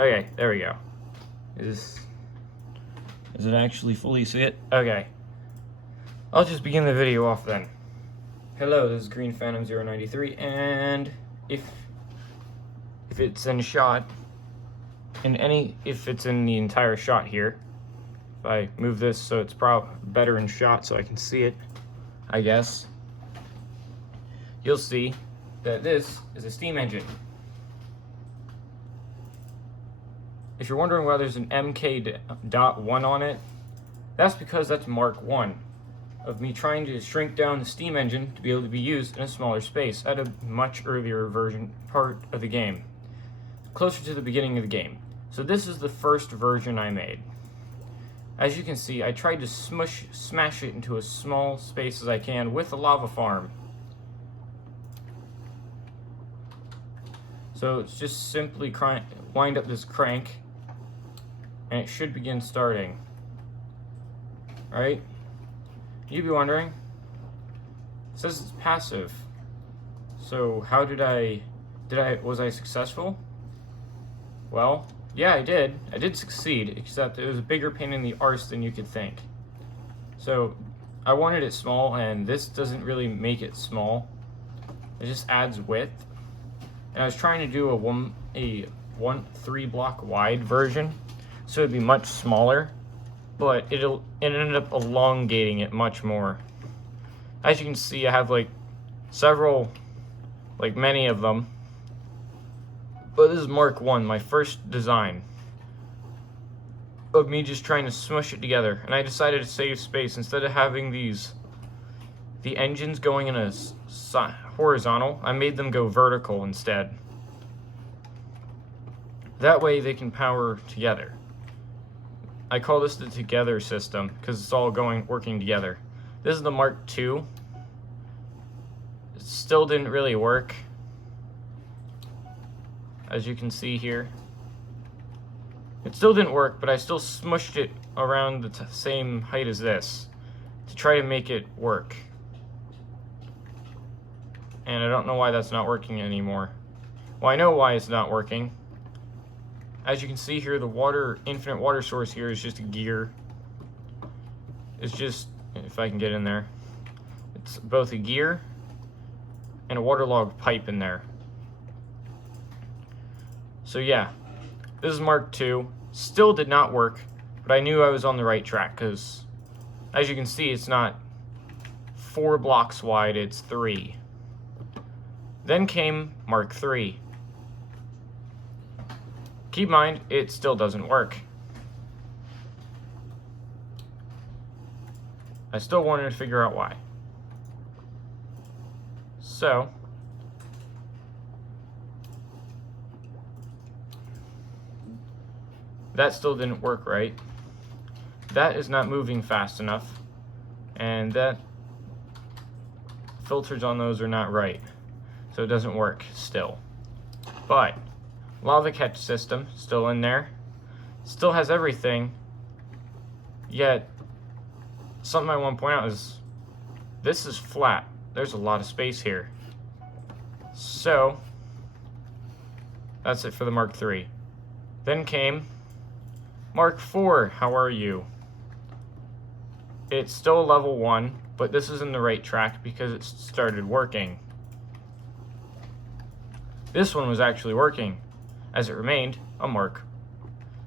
Okay, there we go. Does it actually fully see it? Okay. I'll just begin the video off then. Hello, this is Greenphantom-093, and if it's in shot, if it's in the entire shot here, if I move this so it's probably better in shot so I can see it, I guess, you'll see that this is a steam engine. If you're wondering why there's an MK.1 on it, that's because that's Mark 1 of me trying to shrink down the steam engine to be able to be used in a smaller space at a much earlier part of the game, closer to the beginning of the game. So this is the first version I made. As you can see, I tried to smash it into as small space as I can with a lava farm. So it's just simply wind up this crank, and it should begin starting. Right? You'd be wondering, it says it's passive. So how was I successful? Well, yeah, I did. I did succeed, except it was a bigger pain in the arse than you could think. So I wanted it small, and this doesn't really make it small. It just adds width. And I was trying to do a 3 block wide version, so it'd be much smaller, but it ended up elongating it much more. As you can see, I have many of them, but this is Mark 1, my first design of me just trying to smush it together. And I decided to save space. Instead of having the engines going in a horizontal, I made them go vertical instead. That way they can power together. I call this the together system because it's all working together. This is the Mark II. It still didn't really work, as you can see here. It still didn't work, but I still smushed it around the same height as this to try to make it work. And I don't know why that's not working anymore. Well, I know why it's not working. As you can see here, the infinite water source here is just a gear. It's just, if I can get in there, it's both a gear and a waterlogged pipe in there. So yeah, this is Mark II. Still did not work, but I knew I was on the right track because, as you can see, it's not 4 blocks wide, it's 3. Then came Mark III. Keep in mind, it still doesn't work. I still wanted to figure out why. So, that still didn't work right. That is not moving fast enough, and that filters on those are not right. So it doesn't work still. But lava catch system still in there. Still has everything. Yet something I want to point out is this is flat. There's a lot of space here. So that's it for the Mark III. Then came Mark IV. How are you? It's still level 1, but this is in the right track because it started working. This one was actually working, as it remained a Mark.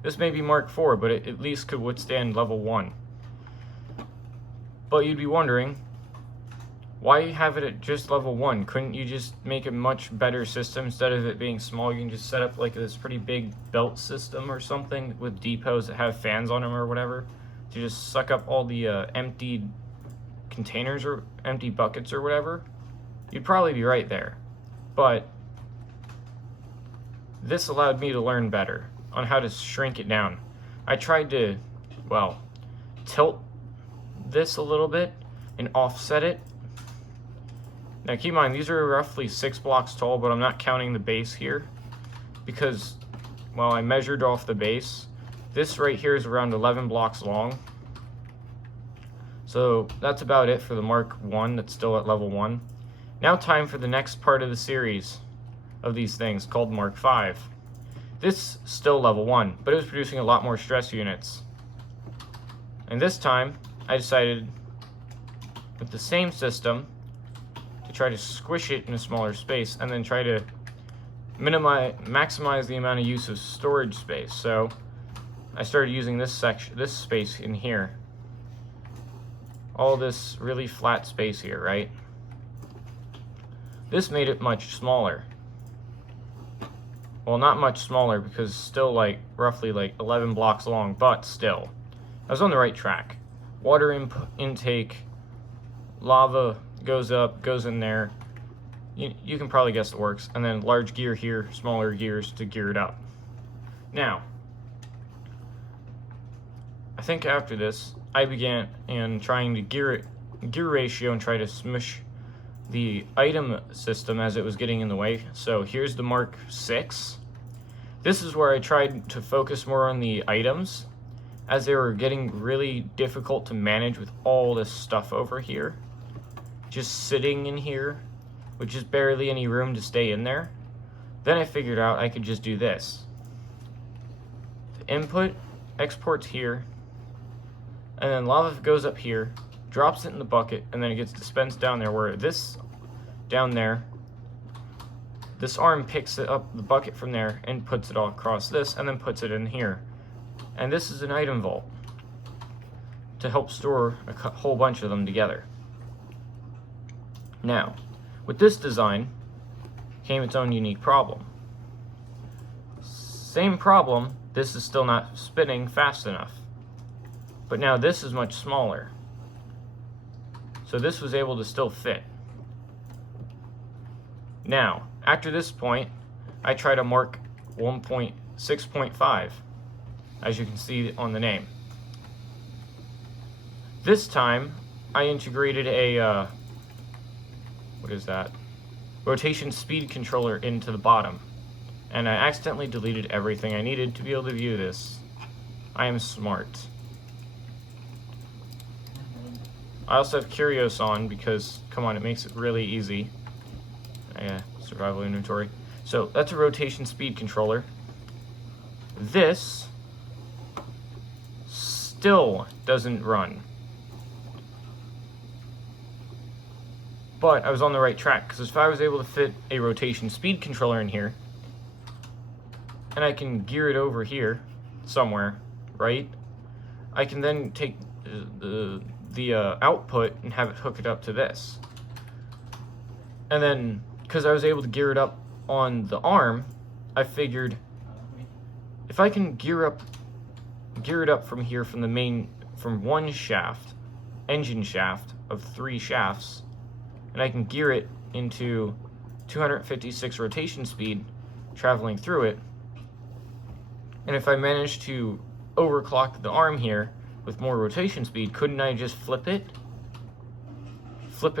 This may be Mark IV, but it at least could withstand level 1. But you'd be wondering, why have it at just level 1? Couldn't you just make a much better system? Instead of it being small, you can just set up like this pretty big belt system or something with depots that have fans on them or whatever, to just suck up all the empty containers or empty buckets or whatever. You'd probably be right there. But this allowed me to learn better on how to shrink it down. I tried to, tilt this a little bit and offset it. Now keep in mind, these are roughly 6 blocks tall, but I'm not counting the base here because, I measured off the base. This right here is around 11 blocks long. So that's about it for the Mark I that's still at level 1. Now time for the next part of the series of these things called Mark V. This still level 1, but it was producing a lot more stress units. And this time, I decided with the same system to try to squish it in a smaller space and then try to maximize the amount of use of storage space. So I started using this space in here. All this really flat space here, right? This made it much smaller. Well, not much smaller because it's still like roughly like 11 blocks long, but still. I was on the right track. Water intake, lava goes up, goes in there. You can probably guess it works. And then large gear here, smaller gears to gear it up. Now, I think after this, I began trying to gear ratio and try to smush the item system as it was getting in the way. So here's the Mark 6. This is where I tried to focus more on the items as they were getting really difficult to manage with all this stuff over here. Just sitting in here with just barely any room to stay in there. Then I figured out I could just do this. The input exports here, and then lava goes up here, drops it in the bucket, and then it gets dispensed down there, where this down there, this arm picks it up the bucket from there and puts it all across this and then puts it in here. And this is an item vault to help store a whole bunch of them together. Now, with this design came its own unique problem. Same problem, this is still not spinning fast enough. But now this is much smaller. So this was able to still fit. Now, after this point, I try to mark 1.6.5, as you can see on the name. This time, I integrated a, what is that? Rotation speed controller into the bottom. And I accidentally deleted everything I needed to be able to view this. I am smart. I also have Curios on because, come on, it makes it really easy. Survival inventory. So that's a rotation speed controller. This still doesn't run. But I was on the right track, because if I was able to fit a rotation speed controller in here, and I can gear it over here somewhere, right? I can then take the output and have it hook it up to this. And then, because I was able to gear it up on the arm, I figured if I can gear it up from here from one shaft, engine shaft of 3 shafts, and I can gear it into 256 rotation speed traveling through it. And if I manage to overclock the arm here with more rotation speed, couldn't I just flip it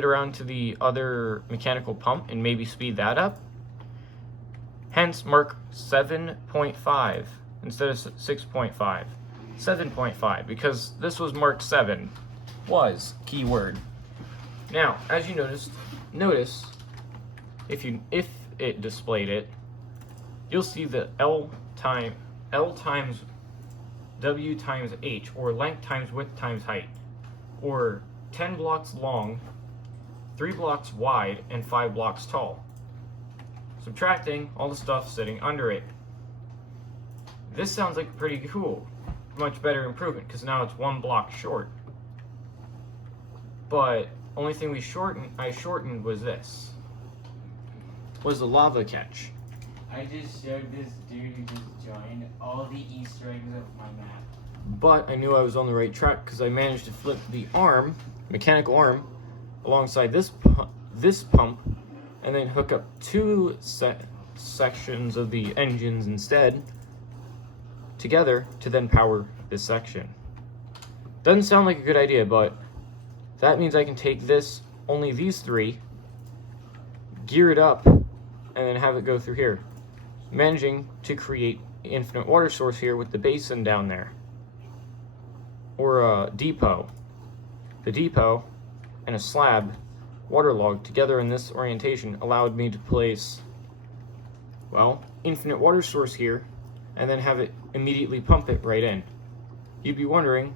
around to the other mechanical pump and maybe speed that up? Hence Mark 7.5 instead of 6.5. 7.5, because this was Mark 7, was keyword. Now, as you notice if it displayed it, you'll see the L times W times H, or length times width times height, or 10 blocks long, 3 blocks wide, and 5 blocks tall. Subtracting all the stuff sitting under it. This sounds like pretty cool. Much better improvement, because now it's 1 block short. But only thing I shortened was this. Was the lava catch. I just showed this dude who just joined all the Easter eggs of my map. But I knew I was on the right track because I managed to flip the arm, mechanical arm, alongside this pump, and then hook up 2 sections of the engines instead together to then power this section. Doesn't sound like a good idea, but that means I can take only these 3, gear it up, and then have it go through here, managing to create an infinite water source here with the basin down there, or a depot. The depot and a slab waterlogged together in this orientation allowed me to place, well, infinite water source here and then have it immediately pump it right in. You'd be wondering,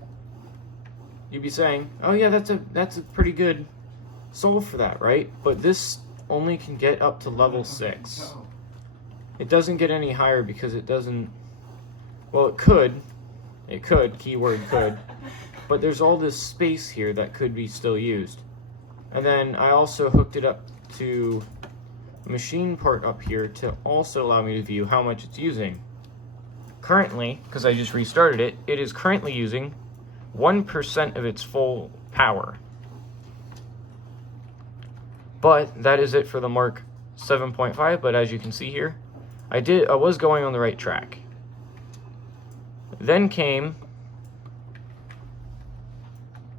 you'd be saying, oh yeah, that's a pretty good solve for that, right? But this only can get up to level 6. It doesn't get any higher because it doesn't, well, it could, keyword could, but there's all this space here that could be still used. And then I also hooked it up to a machine part up here to also allow me to view how much it's using. Currently, because I just restarted it, it is currently using 1% of its full power. But that is it for the Mark 7.5, but as you can see here, I was going on the right track. Then came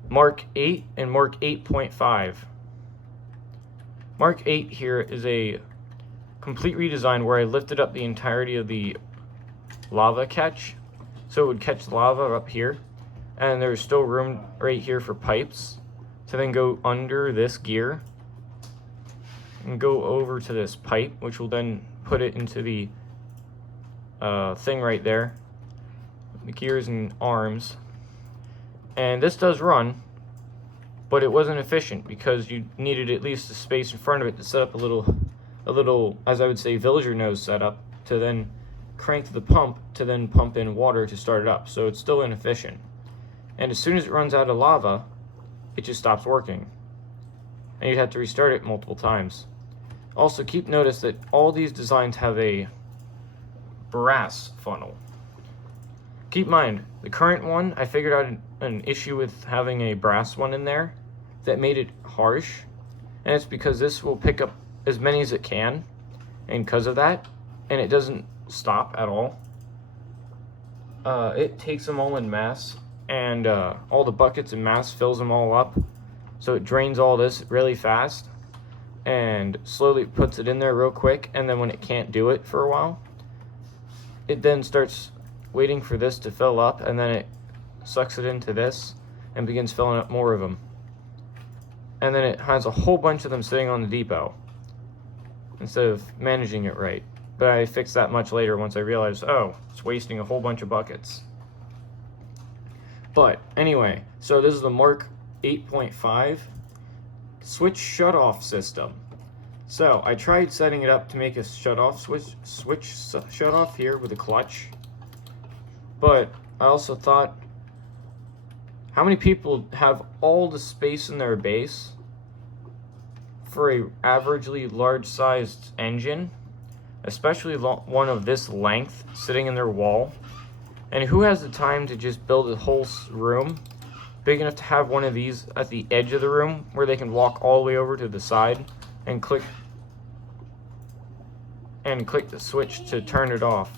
Mark 8 and Mark 8.5. Mark 8 here is a complete redesign where I lifted up the entirety of the lava catch, so it would catch the lava up here, and there's still room right here for pipes to then go under this gear and go over to this pipe, which will then put it into the thing right there, the gears and arms. And this does run, but it wasn't efficient because you needed at least a space in front of it to set up a little, as I would say, villager nose setup to then crank the pump to then pump in water to start it up. So it's still inefficient. And as soon as it runs out of lava, it just stops working. And you'd have to restart it multiple times. Also, keep notice that all these designs have a brass funnel. Keep in mind, the current one, I figured out an issue with having a brass one in there that made it harsh. And it's because this will pick up as many as it can, and because of that, and it doesn't stop at all. It takes them all in mass, and all the buckets in mass fills them all up, so it drains all this really fast and slowly puts it in there real quick, and then when it can't do it for a while, it then starts waiting for this to fill up, and then it sucks it into this and begins filling up more of them, and then it has a whole bunch of them sitting on the depot instead of managing it right. But I fixed that much later once I realized, oh, it's wasting a whole bunch of buckets. But anyway, so this is the Mark 8.5 switch shutoff system. So I tried setting it up to make a shutoff switch shutoff here with a clutch. But I also thought, how many people have all the space in their base for a averagely large-sized engine? Especially one of this length sitting in their wall, and who has the time to just build a whole room big enough to have one of these at the edge of the room where they can walk all the way over to the side and click the switch to turn it off.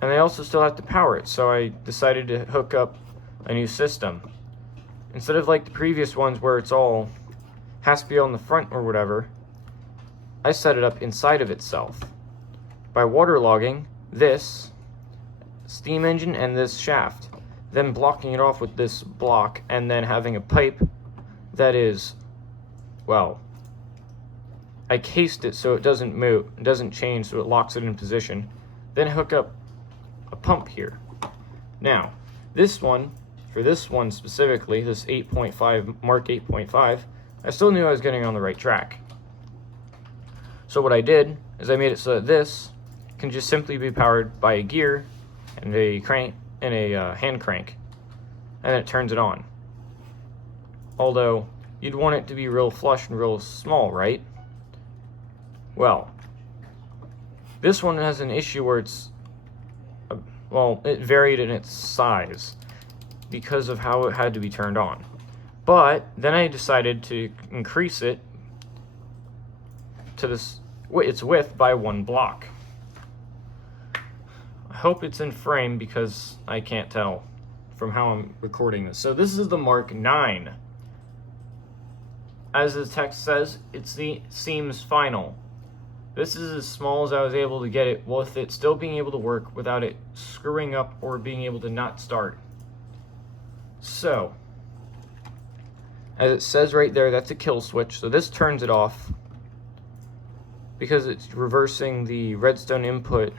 And they also still have to power it, so I decided to hook up a new system instead of like the previous ones where it's all has to be on the front or whatever. I set it up inside of itself by waterlogging this steam engine and this shaft, then blocking it off with this block, and then having a pipe that is, well, I cased it so it doesn't move, it doesn't change, so it locks it in position. Then hook up a pump here. Now, this one, for this one specifically, this 8.5, Mark 8.5, I still knew I was getting on the right track. So what I did is I made it so that this can just simply be powered by a gear and a crank and a hand crank, and then it turns it on. Although you'd want it to be real flush and real small, right? Well, this one has an issue where it's well, it varied in its size because of how it had to be turned on. But then I decided to increase it to its width by 1 block. I hope it's in frame because I can't tell from how I'm recording this. So this is the Mark 9. As the text says, seems final. This is as small as I was able to get it, with it still being able to work without it screwing up or being able to not start. So, as it says right there, that's a kill switch, so this turns it off because it's reversing the redstone input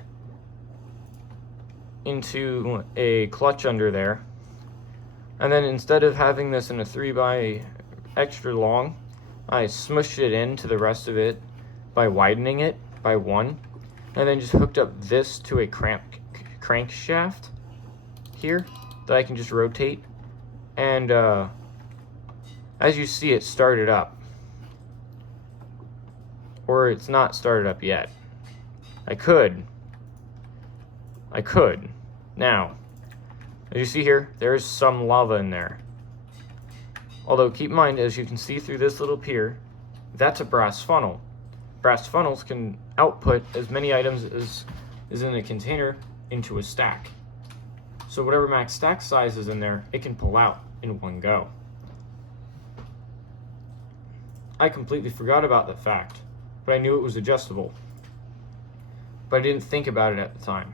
into a clutch under there. And then instead of having this in a 3x extra long, I smushed it into the rest of it by widening it by 1. And then just hooked up this to a crankshaft here that I can just rotate. And as you see, it started up. Or it's not started up yet. I could. Now, as you see here, there's some lava in there. Although keep in mind, as you can see through this little pier, that's a brass funnel. Brass funnels can output as many items as is in a container into a stack. So whatever max stack size is in there, it can pull out in one go. I completely forgot about that fact, but I knew it was adjustable. But I didn't think about it at the time.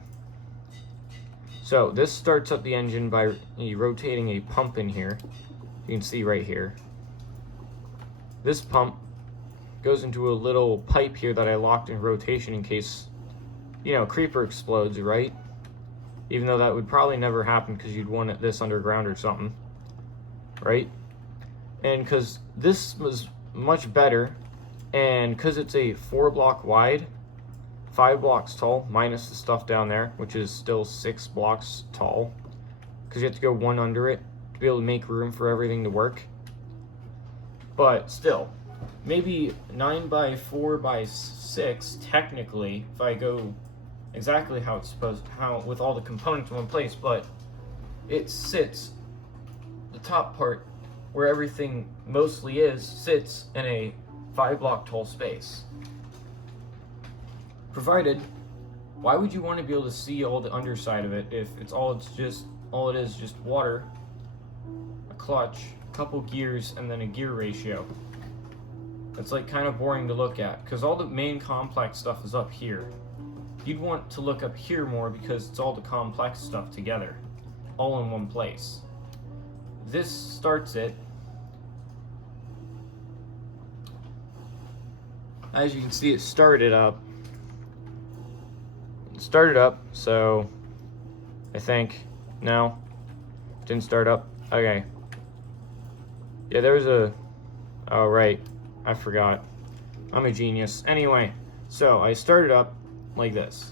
So this starts up the engine by rotating a pump in here. You can see right here. This pump goes into a little pipe here that I locked in rotation in case, creeper explodes, right? Even though that would probably never happen because you'd want this underground or something, right? And because this was much better, and because it's a 4-block wide, 5 blocks tall, minus the stuff down there, which is still 6 blocks tall, because you have to go one under it to be able to make room for everything to work. But still, maybe 9 by 4 by 6 technically, if I go exactly how it's with all the components in one place, but it sits, the top part where everything mostly sits in a 5-block tall space. Provided, why would you want to be able to see all the underside of it if all it is just water, a clutch, a couple gears, and then a gear ratio? It's like kind of boring to look at because all the main complex stuff is up here. You'd want to look up here more because it's all the complex stuff together, all in one place. This starts it. As you can see, it started up, so I think, no, didn't start up, okay. Yeah, there was oh right, I forgot, I'm a genius. Anyway, so I started up like this,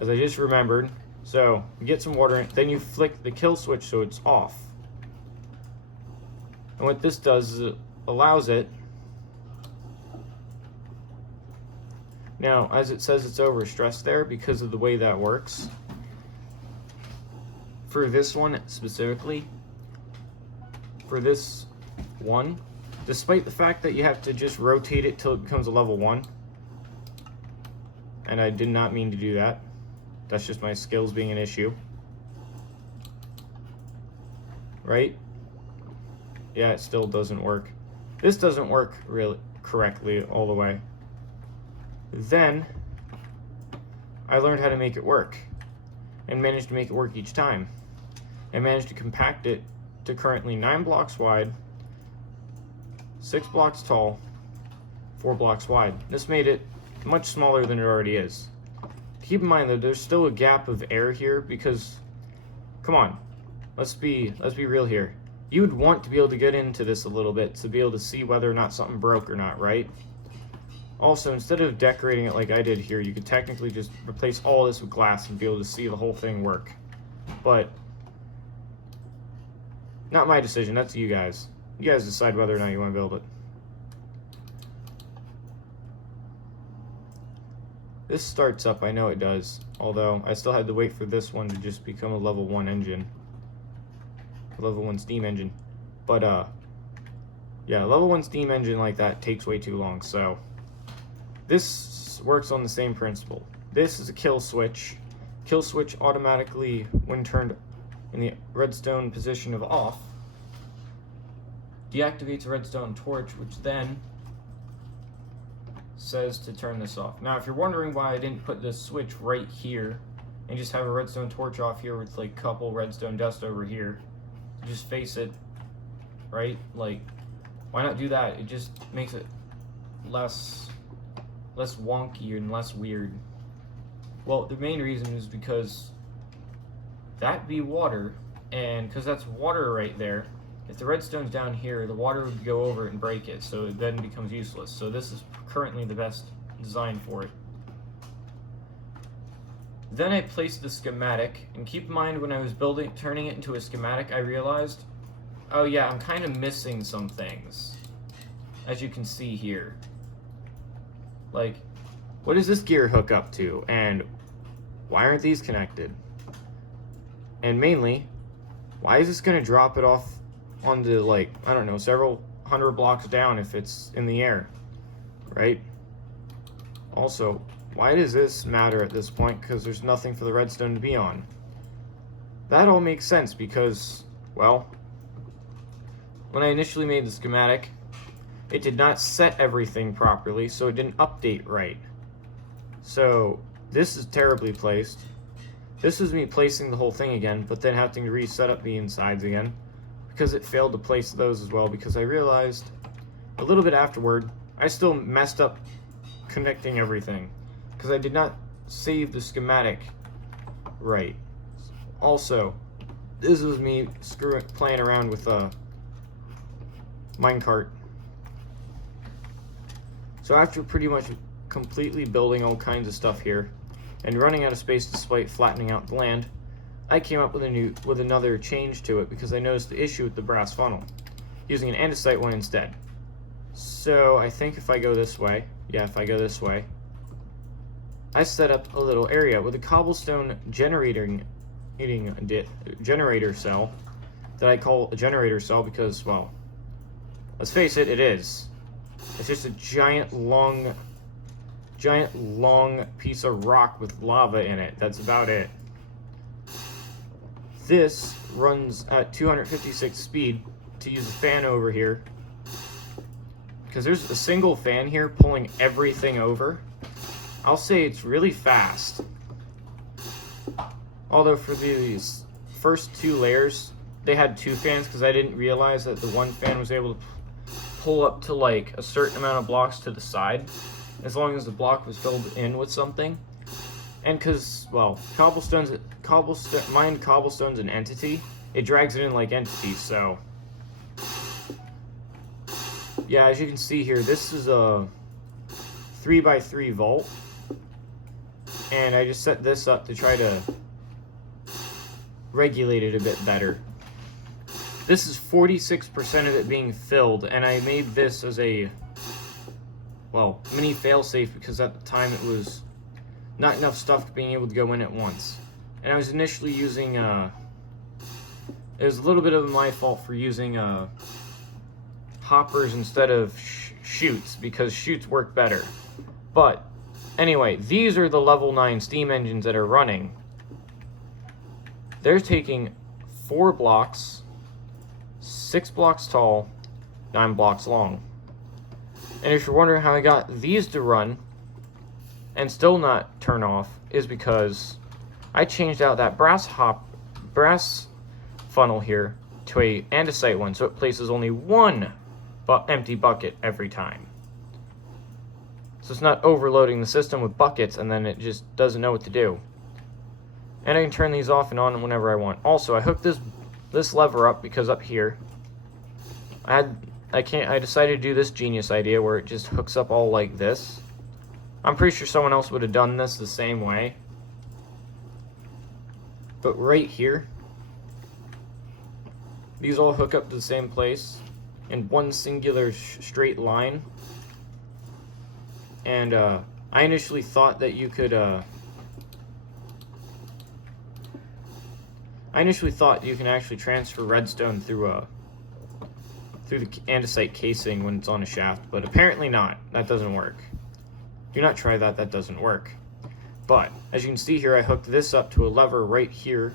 as I just remembered. So you get some water in, then you flick the kill switch so it's off. And what this does is it allows it. Now, as it says, it's overstressed there because of the way that works. For this one specifically, for this one, despite the fact that you have to just rotate it till it becomes a level 1, and I did not mean to do that. That's just my skills being an issue. Right? Yeah, it still doesn't work. This doesn't work really correctly all the way. Then I learned how to make it work and managed to make it work each time. I managed to compact it to currently 9 blocks wide, 6 blocks tall, 4 blocks wide. This made it much smaller than it already is. Keep in mind that there's still a gap of air here because, come on, let's be real here. You would want to be able to get into this a little bit to be able to see whether or not something broke or not, right? Also, instead of decorating it like I did here, you could technically just replace all this with glass and be able to see the whole thing work. But, not my decision, that's you guys. You guys decide whether or not you want to build it. This starts up, I know it does, although I still had to wait for this one to just become a level 1 engine. A level 1 steam engine. But, yeah, level 1 steam engine like that takes way too long, so this works on the same principle. This is a kill switch. Kill switch automatically, when turned in the redstone position of off, deactivates a redstone torch, which then says to turn this off. Now, if you're wondering why I didn't put this switch right here and just have a redstone torch off here with like a couple redstone dust over here, just face it, right? Like, why not do that? It just makes it less wonky and less weird. Well, the main reason is because that be water, and because that's water right there, if the redstone's down here, the water would go over it and break it, so it then becomes useless. So this is currently the best design for it. Then I placed the schematic, and keep in mind when I was turning it into a schematic, I realized, oh yeah, I'm kind of missing some things, as you can see here. Like, what does this gear hook up to, and why aren't these connected? And mainly, why is this going to drop it off onto, like, I don't know, several hundred blocks down if it's in the air, right? Also, why does this matter at this point? Because there's nothing for the redstone to be on. That all makes sense because, well, when I initially made the schematic, it did not set everything properly, so it didn't update right. So, this is terribly placed. This is me placing the whole thing again, but then having to reset up the insides again, because it failed to place those as well, because I realized a little bit afterward, I still messed up connecting everything, because I did not save the schematic right. Also, this was me playing around with a minecart. So after pretty much completely building all kinds of stuff here, and running out of space despite flattening out the land, I came up with another change to it because I noticed the issue with the brass funnel, using an andesite one instead. So I think if I go this way, I set up a little area with a cobblestone generator cell that I call a generator cell because, well, let's face it, it is. It's just a giant long piece of rock with lava in it. That's about it. This runs at 256 speed to use a fan over here, because there's a single fan here pulling everything over. I'll say it's really fast. Although for these first two layers, they had two fans because I didn't realize that the one fan was able to pull up to like a certain amount of blocks to the side, as long as the block was filled in with something. And because, well, cobblestone's an entity, it drags it in like entities, so yeah, as you can see here, this is a 3x3 vault, and I just set this up to try to regulate it a bit better. This is 46% of it being filled, and I made this as a, well, mini failsafe because at the time it was not enough stuff being able to go in at once. And I was initially using, it was a little bit of my fault for using hoppers instead of chutes, because chutes work better. But anyway, these are the level 9 steam engines that are running. They're taking 4 blocks, 6 blocks tall, 9 blocks long. And if you're wondering how I got these to run and still not turn off, is because I changed out that brass funnel here to a andesite one, so it places only one empty bucket every time. So it's not overloading the system with buckets and then it just doesn't know what to do. And I can turn these off and on whenever I want. Also, I hooked this lever up because up here I decided to do this genius idea where it just hooks up all like this. I'm pretty sure someone else would have done this the same way. But right here, these all hook up to the same place in one singular straight line. And I initially thought that you could actually transfer redstone through the andesite casing when it's on a shaft, but apparently not. That doesn't work. Do not try that, that doesn't work. But as you can see here, I hooked this up to a lever right here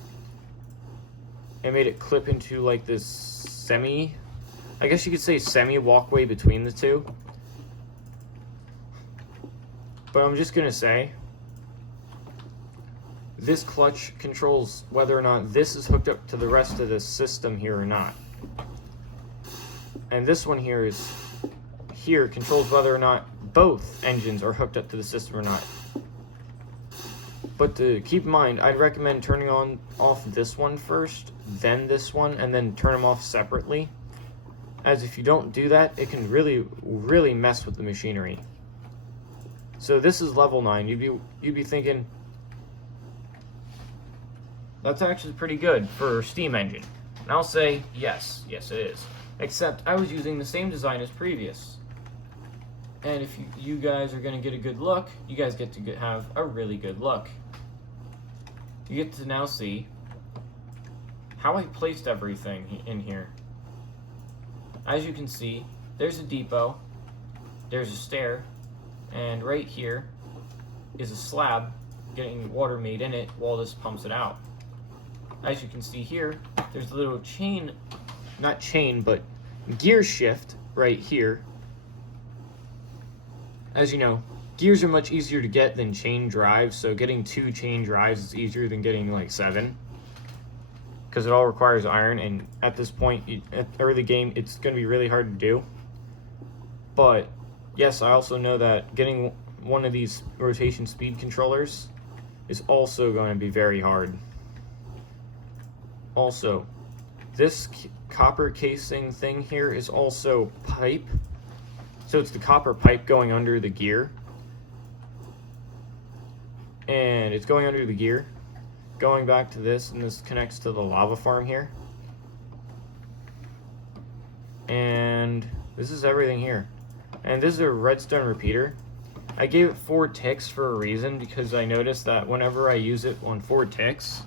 and made it clip into like this I guess you could say semi walkway between the two. But I'm just gonna say, this clutch controls whether or not this is hooked up to the rest of this system here or not. And this one here controls whether or not both engines are hooked up to the system or not. But to keep in mind, I'd recommend turning off this one first, then this one, and then turn them off separately. As if you don't do that, it can really mess with the machinery. So this is level 9. You'd be thinking, that's actually pretty good for a steam engine. And I'll say, yes it is. Except I was using the same design as previous. And if you guys are going to get a good look, you guys get to have a really good look. You get to now see how I placed everything in here. As you can see, there's a depot, there's a stair, and right here is a slab getting water made in it while this pumps it out. As you can see here, there's a little but gear shift right here. As you know, gears are much easier to get than chain drives, so getting 2 chain drives is easier than getting like 7. Because it all requires iron, and at this point, at early game, it's going to be really hard to do. But, yes, I also know that getting one of these rotation speed controllers is also going to be very hard. Also, this copper casing thing here is also pipe. So it's the copper pipe going under the gear. And it's going under the gear. Going back to this, and this connects to the lava farm here. And this is everything here. And this is a redstone repeater. I gave it 4 ticks for a reason, because I noticed that whenever I use it on 4 ticks,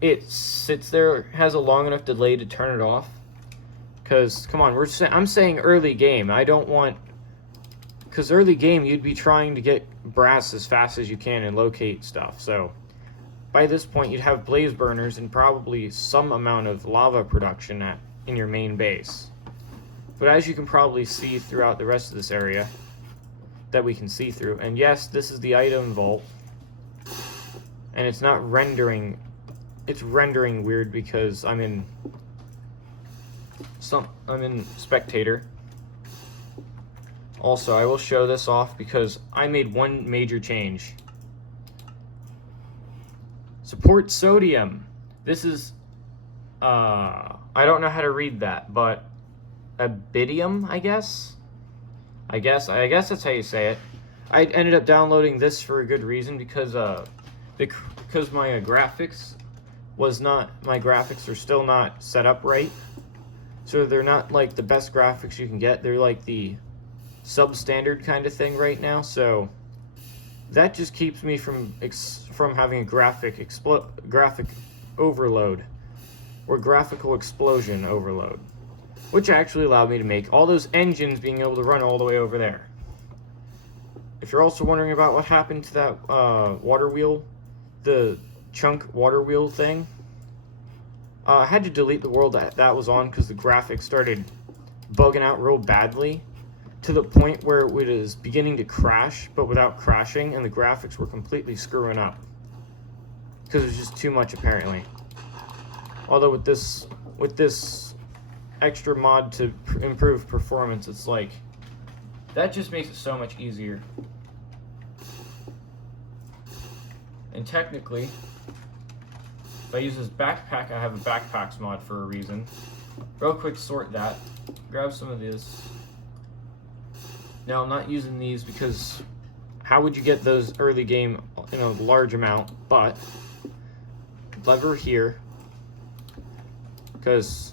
it sits there, has a long enough delay to turn it off. Because, come on, I'm saying early game. I don't want... Because early game, you'd be trying to get brass as fast as you can and locate stuff. So, by this point, you'd have blaze burners and probably some amount of lava production in your main base. But as you can probably see throughout the rest of this area, that we can see through. And yes, this is the item vault. And it's not rendering... It's rendering weird because I'm in spectator. Also, I will show this off because I made one major change. Support sodium. This is I don't know how to read that, but Abidium, I guess that's how you say it. I ended up downloading this for a good reason because my graphics are still not set up right. So they're not like the best graphics you can get. They're like the substandard kind of thing right now. So that just keeps me from having a graphic overload or graphical explosion overload, which actually allowed me to make all those engines being able to run all the way over there. If you're also wondering about what happened to that water wheel, the chunk water wheel thing, I had to delete the world that was on because the graphics started bugging out real badly to the point where it was beginning to crash, but without crashing, and the graphics were completely screwing up because it was just too much apparently. Although with this extra mod to improve performance, it's like that just makes it so much easier. And technically, if I use this backpack, I have a backpacks mod for a reason. Real quick, sort that. Grab some of this. Now, I'm not using these because how would you get those early game in a large amount? But lever here, because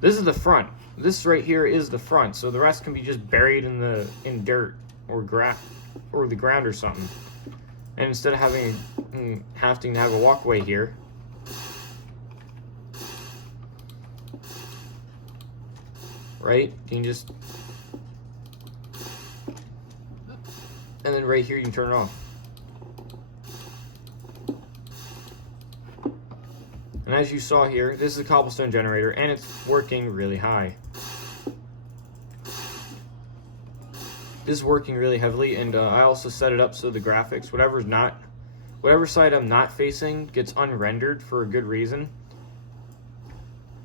this is the front. This right here is the front, so the rest can be just buried in dirt or the ground or something. And instead of having to have a walkway here, right? You can just, and then right here you can turn it off. And as you saw here, this is a cobblestone generator, and it's working really high. This is working really heavily, and I also set it up so the graphics, whatever side I'm not facing, gets unrendered for a good reason.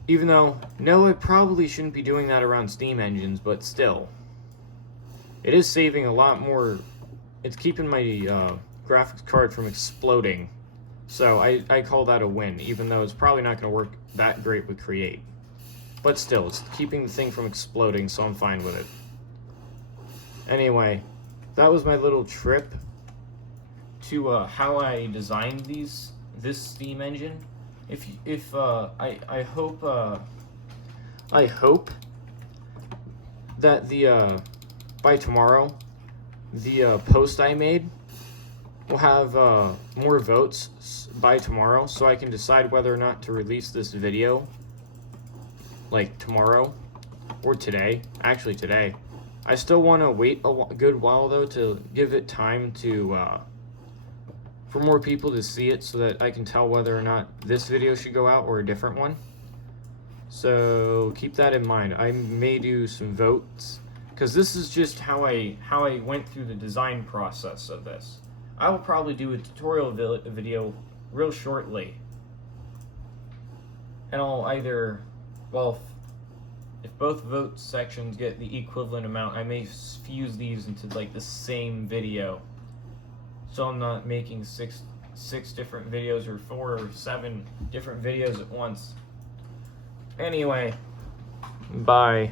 Even though, no, I probably shouldn't be doing that around Steam engines, but still. It is saving a lot more. It's keeping my graphics card from exploding So I call that a win, even though it's probably not going to work that great with Create. But still, it's keeping the thing from exploding, so I'm fine with it. Anyway, that was my little trip to how I designed this Steam engine. I hope that by tomorrow the post I made will have more votes by tomorrow, so I can decide whether or not to release this video like tomorrow or today. Actually today. I still want to wait a good while though to give it time to for more people to see it, so that I can tell whether or not this video should go out or a different one. So keep that in mind. I may do some votes, because this is just how I went through the design process of this. I will probably do a tutorial video real shortly, and I'll either, well, if both vote sections get the equivalent amount, I may fuse these into like the same video, so I'm not making six different videos or 4 or 7 different videos at once. Anyway, bye.